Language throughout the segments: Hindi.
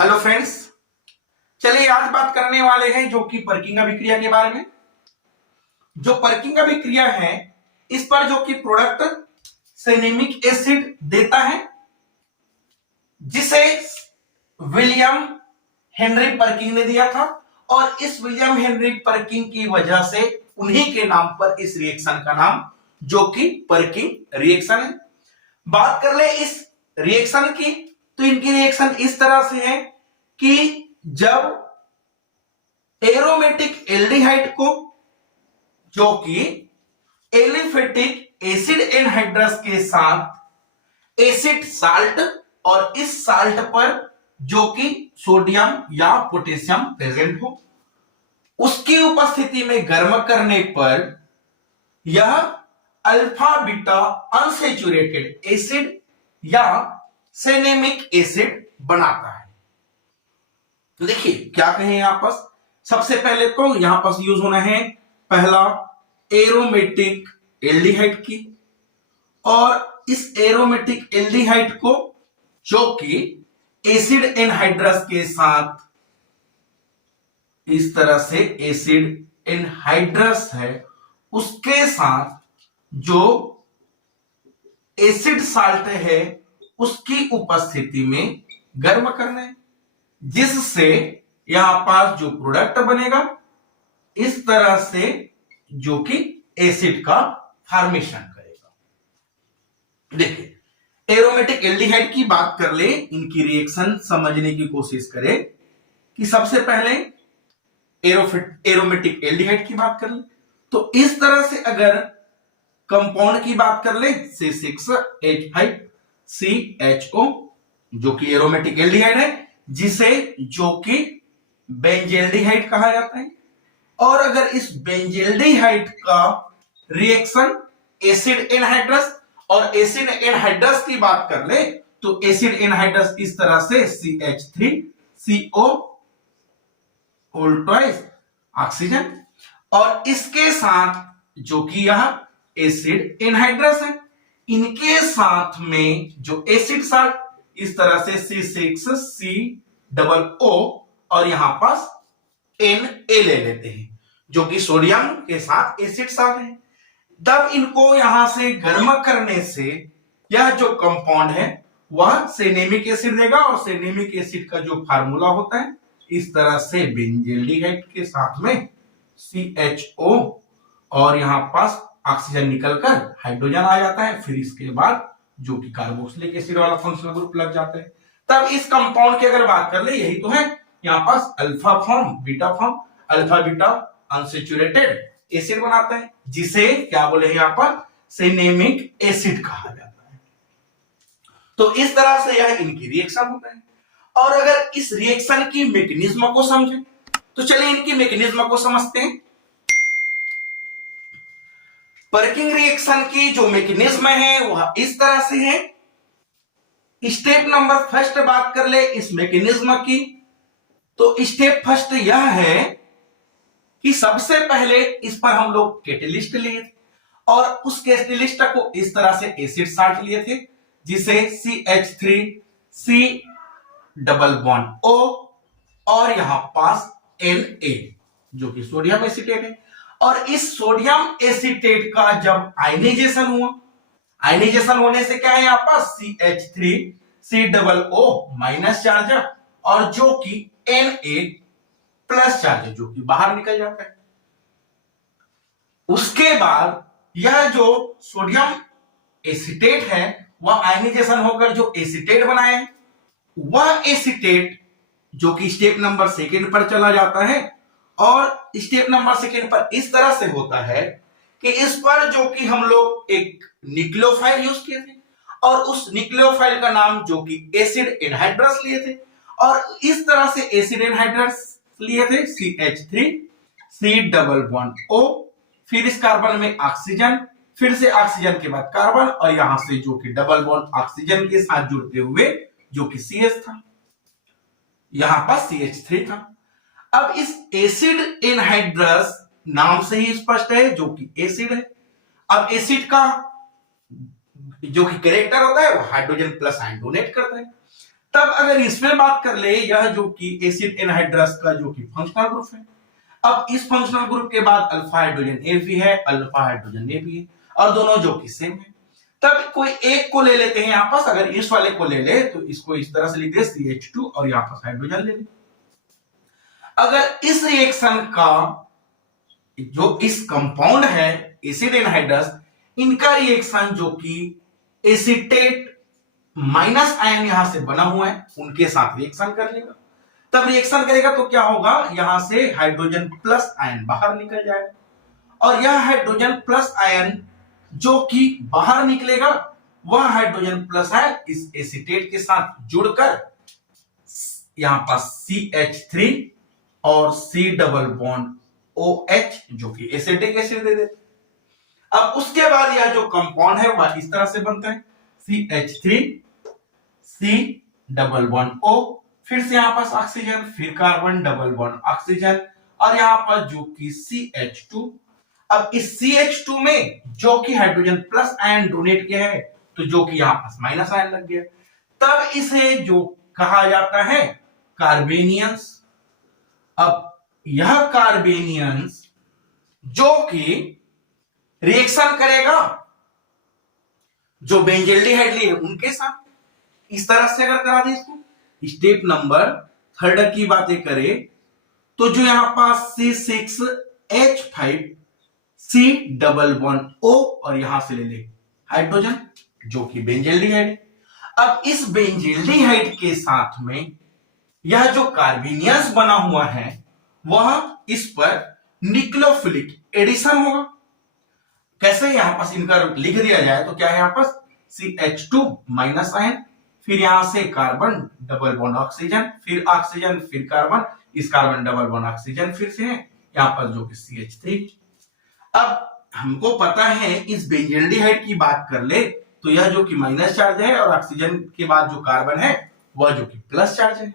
हेलो फ्रेंड्स, चलिए आज बात करने वाले हैं जो कि पर्किंग अभिक्रिया के बारे में। जो पर्किंग अभिक्रिया है इस पर जो कि प्रोडक्ट सिनेमिक एसिड देता है, जिसे विलियम हेनरी पर्किंग ने दिया था। और इस विलियम हेनरी पर्किंग की वजह से उन्हीं के नाम पर इस रिएक्शन का नाम जो कि पर्किंग रिएक्शन है। बात कर ले इस रिएक्शन की, तो इनकी रिएक्शन इस तरह से है कि जब एरोमेटिक एल्डिहाइड को जो कि एलिफेटिक एसिड एनहाइड्रस के साथ एसिड साल्ट और इस साल्ट पर जो कि सोडियम या पोटेशियम प्रेजेंट हो, उसकी उपस्थिति में गर्म करने पर यह अल्फा बीटा अनसैचुरेटेड एसिड या सिनेमिक एसिड बनाता है। तो देखिए क्या कहें यहां पर, सबसे पहले तो यहां पर यूज होना है पहला एरोमेटिक एल्डिहाइड की, और इस एरोमेटिक एल्डिहाइड को जो कि एसिड एनहाइड्रस के साथ इस तरह से एसिड एनहाइड्रस है उसके साथ जो एसिड साल्ट है उसकी उपस्थिति में गर्म करना है, जिससे यहां पास जो प्रोडक्ट बनेगा इस तरह से जो कि एसिड का फॉर्मेशन करेगा। देखिए एरोमेटिक एल्डिहाइड की बात कर ले, इनकी रिएक्शन समझने की कोशिश करें कि सबसे पहले एरोमेटिक एल्डिहाइड की बात कर ले तो इस तरह से अगर कंपाउंड की बात कर ले C6H5CHO जो कि एरोमेटिक एल्डिहाइड है, जिसे जो कि बेंजेल्डिहाइड कहा जाता है। और अगर इस बेंजेल्डिहाइड का रिएक्शन एसिड एनहाइड्रस और एसिड एनहाइड्रस की बात कर ले तो एसिड एनहाइड्रस इस तरह से CH3CO ऑक्सीजन, और इसके साथ जो कि यह एसिड एनहाइड्रस है, इनके साथ में जो एसिड साल्ट इस तरह से C6COO और यहां पास Na ले लेते हैं जो कि सोडियम के साथ एसिड साल्ट है। तब इनको यहां से गर्म करने से यह जो कंपाउंड है वह सिनेमिक एसिड देगा, और सिनेमिक एसिड का जो फार्मूला होता है इस तरह से बेंजेल्डिहाइड के साथ में CHO और यहां पास ऑक्सीजन निकलकर हाइड्रोजन आ जाता है, फिर इसके बाद जो कि कार्बोक्सिलिक एसिड वाला फंक्शनल ग्रुप लग जाता है। तब इस कंपाउंड की अगर बात कर ले, यही तो है यहां पास alpha form beta form, alpha beta unsaturated acid बनाता है, जिसे क्या बोले यहां पर सिनेमिक एसिड कहा जाता है। तो इस तरह से यह इनकी रिएक्शन होता है। और अगर इस रिएक्शन की मैकेनिज्म को समझें तो चलिए इनकी मैकेनिज्म को समझते हैं। पर्किंग रिएक्शन की जो मैकेनिज्म है वह इस तरह से है। स्टेप नंबर फर्स्ट बात कर ले इस मैकेनिज्म की, तो स्टेप फर्स्ट यह है कि सबसे पहले इस पर हम लोग कैटेलिस्ट लिए थे, और उस कैटेलिस्ट को इस तरह से एसिड साल्ट लिए थे, जिसे CH3C डबल बॉन्ड O और यहां पास Na जो कि सोडियम एसीटेट है। और इस सोडियम एसीटेट का जब आयनाइजेशन हुआ, आयनाइजेशन होने से क्या है यहां पास CH3C double O minus charge और जो कि Na प्लस चार्ज है जो कि बाहर निकल जाता है। उसके बाद यह जो सोडियम एसीटेट है वह आयनाइजेशन होकर जो एसीटेट बनाए, वह एसीटेट जो कि स्टेप नंबर सेकेंड पर चला जाता है, और स्टेप नंबर सेकेंड पर इस तरह से होता है कि इस पर जो कि हम लोग एक न्यूक्लियोफाइल यूज किए थे, और उस न्यूक्लियोफाइल का नाम जो कि एसिड एनहाइड्रस लिए थे, और इस तरह से एसिड एनहाइड्रस लिए थे CH3C डबल बॉन्ड O, फिर इस कार्बन में ऑक्सीजन, फिर से ऑक्सीजन के बाद कार्बन, और यहां से जो कि डबल बॉन्ड ऑक्सीजन के साथ जुड़ते हुए जो कि CH था, यहां पर CH3 था। अब इस एसिड एनहाइड्रस नाम से ही स्पष्ट है जो कि एसिड है। अब एसिड का जो कि कैरेक्टर होता है वो हाइड्रोजन प्लस आयन डोनेट करता है। तब अगर इसमें बात कर ले, यह जो कि एसिड एनहाइड्रस का जो कि फंक्शनल ग्रुप है। अब इस फंक्शनल ग्रुप के बाद अल्फा हाइड्रोजन ए भी है, अल्फा हाइड्रोजन ए भी है, और दोनों जो कि सेम है। तब कोई एक को ले लेते हैं यहां पास, अगर इस वाले को ले ले तो इसको इस तरह से लिख दे CH2 और यहां पास हाइड्रोजन ले ले। अगर इस रिएक्शन का जो इस कंपाउंड है एसिड एनहाइड्रस, इनका रिएक्शन जो कि एसीटेट माइनस आयन यहां से बना हुआ है उनके साथ रिएक्शन कर लेगा। तब रिएक्शन करेगा तो क्या होगा, यहां से हाइड्रोजन प्लस आयन बाहर निकल जाएगा, और यह हाइड्रोजन प्लस आयन जो कि बाहर निकलेगा, वह हाइड्रोजन प्लस आयन इस एसीटेट के साथ जुड़कर यहां पर CH3 और C डबल बॉन्ड OH जो कि एसिटिक एसिड दे देते। अब उसके बाद यह जो कंपाउंड है वह इस तरह से बनता है CH3 C double bond O, फिर से यहां पास ऑक्सीजन, फिर कार्बन डबल बॉन्ड ऑक्सीजन, और यहां पर जो कि CH2। अब इस CH2 में जो कि हाइड्रोजन प्लस आयन डोनेट किया है, तो जो कि यहां पास माइनस आयन लग गया, तब इसे जो कहा जाता है कार्बेनियंस। अब यह कार्बेनियंस जो कि रिएक्शन करेगा जो बेंजल्डिहाइड लिए उनके साथ, इस तरह से अगर करा दे इसको, स्टेप नंबर 3 की बातें करें तो जो यहां पास C6H5 C double bond O और यहां से ले ले हाइड्रोजन जो कि बेंजल्डिहाइड है। अब इस बेंजल्डिहाइड के साथ में यह जो कार्बेनियंस बना हुआ है वह इस पर न्यूक्लियोफिलिक एडिशन होगा। कैसे, यहां पास इनका लिख दिया जाए तो क्या है, यहां पास CH2 माइनस आयन, फिर यहां से कार्बन डबल बॉन्ड ऑक्सीजन, फिर ऑक्सीजन, फिर कार्बन, इस कार्बन डबल बॉन्ड ऑक्सीजन, फिर से है यहां पर जो कि CH3। अब हमको पता है इस बेंजल्डिहाइड की बात कर ले तो यह जो कि माइनस चार्ज है, और ऑक्सीजन के बाद जो कार्बन है वह जो कि प्लस चार्ज है।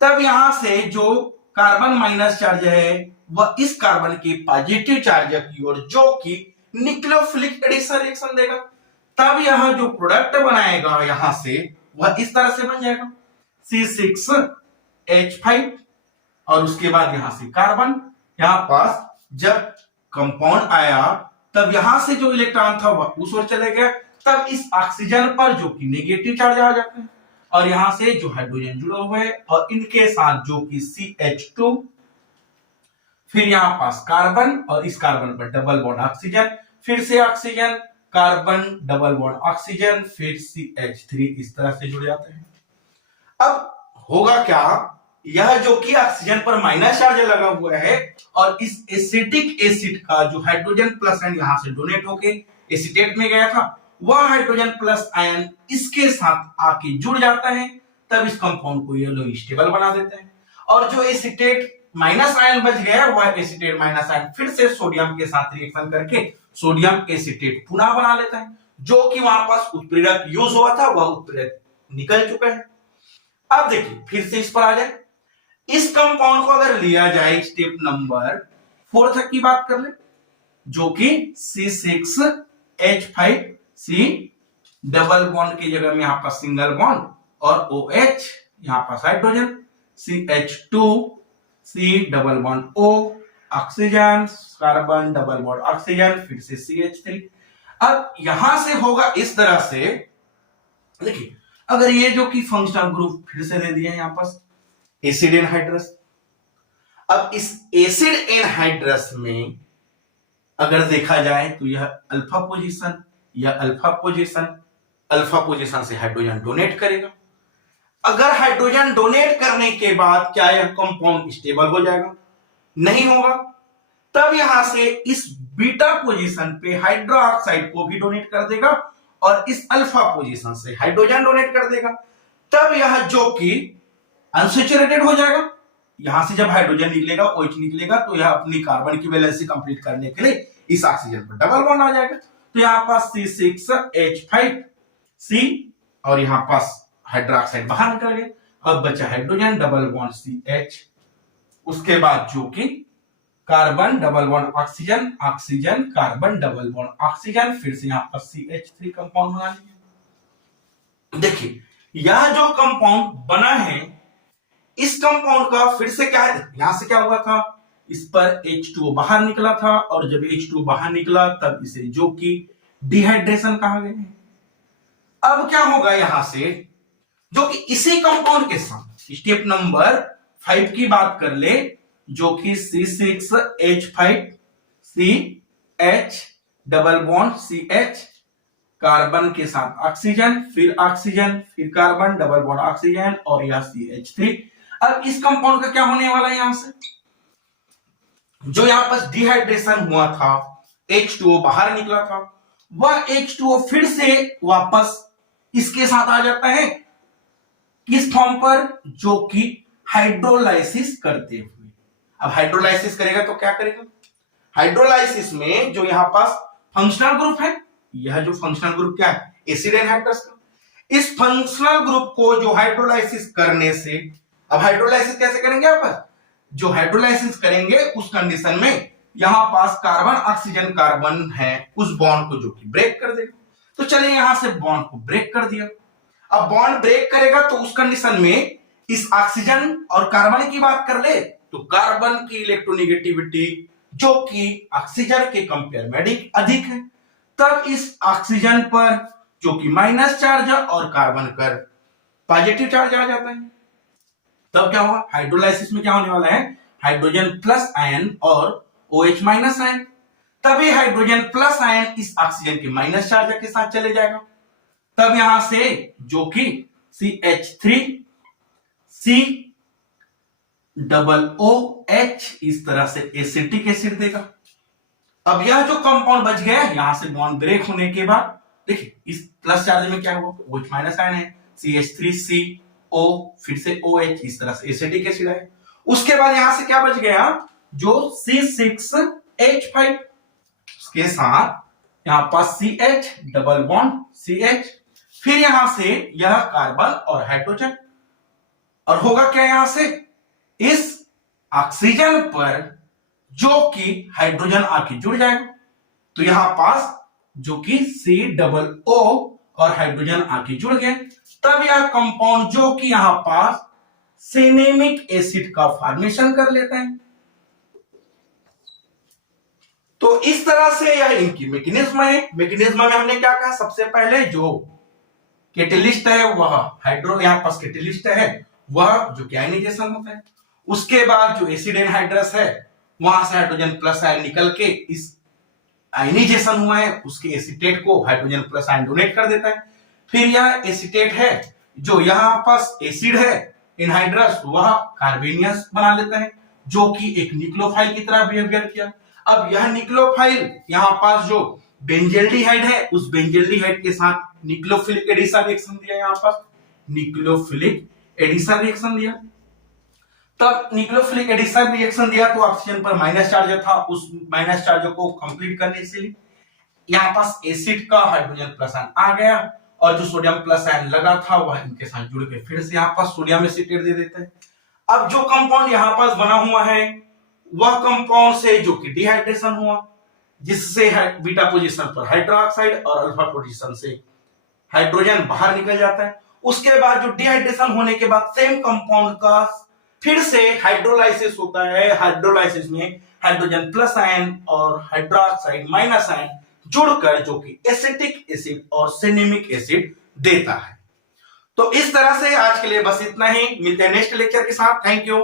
तब यहां से जो कार्बन माइनस चार्ज है वह इस कार्बन के पॉजिटिव चार्ज की ओर जो कि न्यूक्लियोफिलिक एडिशन रिएक्शन देगा। तब यह जो प्रोडक्ट बनाएगा यहां से वह इस तरह से बन जाएगा C6H5, और उसके बाद यहां से कार्बन, यहां पास जब कंपाउंड आया तब यहां से जो इलेक्ट्रॉन था वह उस ओर चले गया, तब इस ऑक्सीजन पर जो कि नेगेटिव चार्ज आ जाता है, और यहां से जो हाइड्रोजन जुड़ा हुआ है और इनके साथ जो कि CH2, फिर यहां पास कार्बन और इस कार्बन पर डबल बॉन्ड ऑक्सीजन, फिर से oxygen, carbon double bond oxygen, फिर CH3, इस तरह से जुड़ जाते हैं। अब होगा क्या, यह जो कि ऑक्सीजन पर माइनस चार्ज लगा हुआ है और इस एसिटिक एसिड का जो हाइड्रोजन प्लस आयन यहां से डोनेट होके एसीटेट में गया था, वह हाइड्रोजन प्लस आयन इसके साथ आके जुड़ जाता है, तब इस कंपाउंड को ये स्टेबल बना देते हैं। और जो एसीटेट माइनस आयन बच गया वह एसीटेट माइनस आयन फिर से सोडियम के साथ रिएक्शन करके सोडियम एसीटेट पुनः बना लेता है, जो कि वहां पास उत्प्रेरक यूज हुआ था वह उत्प्रेरक निकल चुका है। अब देखिए फिर से इस पर आ जाए, इस कंपाउंड को अगर लिया जाए स्टेप नंबर 4 तक की बात कर ले, जो कि C6H5 C डबल बॉन्ड की जगह में यहां पर सिंगल बॉन्ड और OH, यहां पर hydrogen, CH2 C double bond O, oxygen, carbon double bond oxygen, फिर से CH3। अब यहां से होगा इस तरह से, देखिए अगर ये जो कि फंक्शनल ग्रुप फिर से दे दिया यहां पर एसिड एनहाइड्रस। अब इस एसिड एनहाइड्रस में अगर देखा जाए तो यह अल्फा पोजीशन, यह अल्फा पोजीशन, अल्फा पोजीशन से हाइड्रोजन डोनेट करेगा। अगर हाइड्रोजन डोनेट करने के बाद क्या यह कंपाउंड स्टेबल हो जाएगा? नहीं होगा। तब यहां से इस बीटा पोजीशन पे हाइड्रोक्साइड को भी डोनेट कर देगा और इस अल्फा पोजीशन से हाइड्रोजन डोनेट कर देगा। तब यह जो कि अनसैचुरेटेड हो जाएगा। यहां से जब हाइड्रोजन निकलेगा, OH निकलेगा, तो यह अपनी कार्बन की वैलेंसी कंप्लीट करने के लिए इस ऑक्सीजन पर डबल बॉन्ड आ जाएगा। तो यहां पास C6H5 C और यहां पास हाइड्रोक्साइड बाहर निकल गया। अब बचा हाइड्रोजन डबल बॉन्ड CH, उसके बाद जो कि carbon double bond oxygen, oxygen, carbon double bond oxygen, फिर से यहां पर CH3 कंपाउंड बना लिया। देखिए यह जो कंपाउंड बना है, इस कंपाउंड का फिर से क्या है, यहां से क्या हुआ था, इस पर H2O बाहर निकला था, और जब H2O बाहर निकला तब इसे जो कि डिहाइड्रेशन कहा गया है। अब क्या होगा यहां से, जो कि इसी कंपाउंड के साथ स्टेप नंबर 5 की बात कर ले, जो कि C6H5 CH double bond CH, carbon के साथ ऑक्सीजन, फिर ऑक्सीजन, फिर कार्बन, डबल बॉन्ड ऑक्सीजन, और यह CH3। अब इस कंपाउंड का क्या होने वाला है, यहां से जो यहां पर डिहाइड्रेशन हुआ था, H2O बाहर निकला था, वह H2O फिर से वापस इसके साथ आ जाता है, किस फॉर्म पर, जो कि हाइड्रोलाइसिस करते हुए। अब हाइड्रोलाइसिस करेगा तो क्या करेगा, हाइड्रोलाइसिस में जो यहां पास फंक्शनल ग्रुप है, यह जो फंक्शनल ग्रुप क्या है, एसिड एनहाइड्रस का, इस फंक्शनल ग्रुप को जो हाइड्रोलाइसिस करने से, अब हाइड्रोलाइसिस कैसे करेंगे आप, जो हाइड्रोलाइसिस करेंगे उस कंडीशन में यहां पास कार्बन ऑक्सीजन कार्बन है, उस बॉन्ड को जो कि ब्रेक कर देगा। तो चलिए यहां से बॉन्ड को ब्रेक कर दिया। अब बॉन्ड ब्रेक करेगा तो उस कंडीशन में इस ऑक्सीजन और कार्बन की बात कर ले तो कार्बन की इलेक्ट्रोनेगेटिविटी जो कि ऑक्सीजन के कंपेयर में अधिक है, तब इस ऑक्सीजन पर जो कि माइनस चार्ज है और कार्बन पर पॉजिटिव चार्ज आ जाता है। तब क्या होगा, हाइड्रोलाइसिस में क्या होने वाला है, हाइड्रोजन प्लस आयन और OH माइनस आयन, तभी हाइड्रोजन प्लस आयन इस ऑक्सीजन के माइनस चार्ज के साथ चले जाएगा। तब यहां से जो कि CH3 C डबल OH इस तरह से एसिटिक एसिड देगा। अब यह जो कंपाउंड बच गया, यहां से बॉन्ड ब्रेक होने के बाद देखिए इस प्लस चार्ज में क्या हुआ, OH माइनस आयन है, CH3CO फिर से OH इस तरह से एसिटिक एसिड है। उसके बाद यहां से क्या बच गया, जो C6H5 उसके साथ यहां पास CH डबल बॉन्ड CH, फिर यहां से यह कार्बन और हाइड्रोजन, और होगा क्या यहां से, इस ऑक्सीजन पर जो कि हाइड्रोजन आके जुड़ जाएगा, तो यहां पास जो कि C और हाइड्रोजन आके जुड़ गए, तब यह कंपाउंड जो कि यहां पास सिनेमिक एसिड का फॉर्मेशन कर लेता है। तो इस तरह से यह इनकी मैकेनिज्म है। मैकेनिज्म में हमने क्या कहा, सबसे पहले जो कैटेलिस्ट है वह हाइड्रो, यहां पास कैटेलिस्ट है वह जो कि आयनाइजेशन होता है। उसके बाद जो एसिड एनहाइड्रस है, वहां से हाइड्रोजन प्लस आयन निकल के इस आयनाइजेशन हुआ है उसके एसीटेट को हाइड्रोजन प्लस आयन डोनेट कर देता है। फिर यह एसीटेट है जो यहां पास एसिड है एनहाइड्रस, वह कार्बेनियस बना लेता है, जो कि एक न्यूक्लियोफाइल की तरह बिहेवियर किया। अब यह न्यूक्लियोफाइल यहां पास जो बेंजल्डिहाइड है, उस बेंजल्डिहाइड के साथ न्यूक्लियोफिलिक एडिशन रिएक्शन दिया, यहां पास न्यूक्लियोफिलिक एडिशन रिएक्शन दिया। तब न्यूक्लियोफिलिक एडिशन रिएक्शन दिया तो ऑक्सीजन पर माइनस चार्ज था, उस माइनस चार्ज को कंप्लीट करने से यहां पास एसिड का हाइड्रोजन प्लस आयन आ गया, और जो सोडियम प्लस आयन लगा था वह इनके साथ जुड़ के फिर से यहां पास सोडियम एसीटेट दे देता है। अब जो कंपाउंड यहां पास बना हुआ है वह कंपाउंड से जो कि डिहाइड्रेशन हुआ, जिससे बीटा पोजीशन पर हाइड्रोक्साइड और अल्फा पोजीशन से हाइड्रोजन बाहर निकल जाता है। उसके बाद जो डिहाइड्रेशन होने के बाद सेम कंपाउंड का फिर से हाइड्रोलाइसिस होता है। हाइड्रोलाइसिस में हाइड्रोजन प्लस आयन और हाइड्रोक्साइड माइनस आयन जुड़कर जो कि एसिटिक एसिड और सिनेमिक एसिड देता है। तो इस तरह से आज के लिए बस इतना ही, मिलते हैं नेक्स्ट लेक्चर के साथ। Thank you.